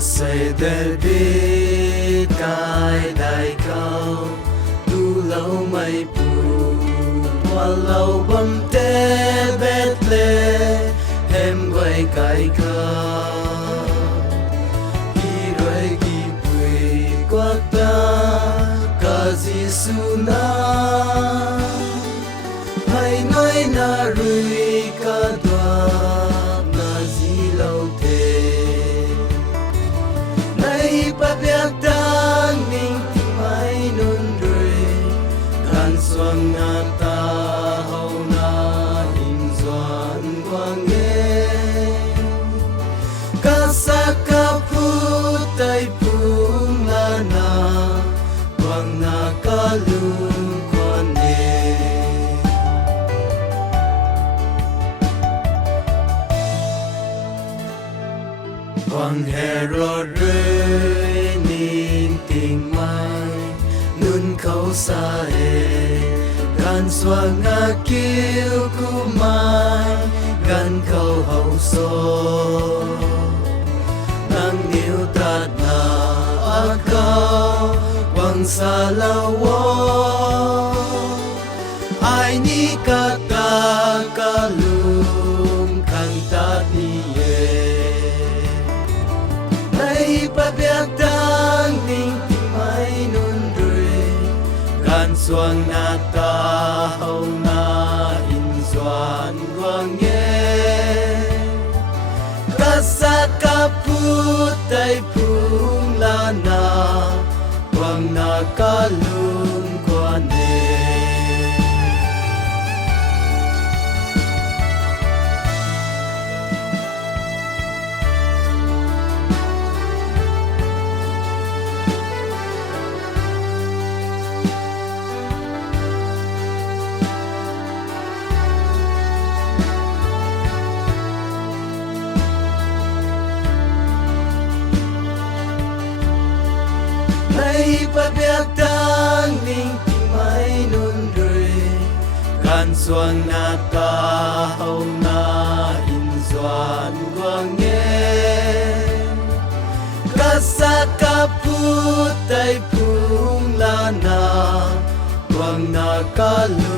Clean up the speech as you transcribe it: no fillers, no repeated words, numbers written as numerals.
say that biết cai đại cao tu lâu mây phù hoa lâu bấm tê bét lê em quay cài ca khi rồi khi quỳ qua ta ca Giêsu na hay nói na rui ca đoa na gì lâu thế nay ba biak tang ning ting mai nun rui kan suang na ta hau na in doan quang nghe ca sa ca pu tai pung la na quang na ca lung quan ne quang hè ro rơi nín tình mai nun khâu xa e gan xoa ngã kêu cu mai gan khâu hậu so nang niu ta na a cao quang xa la wo ai ni ca ta ca lum khang ta ni ba biak tang ning ting mai nun rui gan suang na ta hau na in doan quang nghe ca sa ca pu tai pung la na quang na ca lung quan ne nay ba biak tang ning ting mai nun rui gan suang na ta hau na in doan quang nghe ca sa ca pu tai pung la na quang na ca lu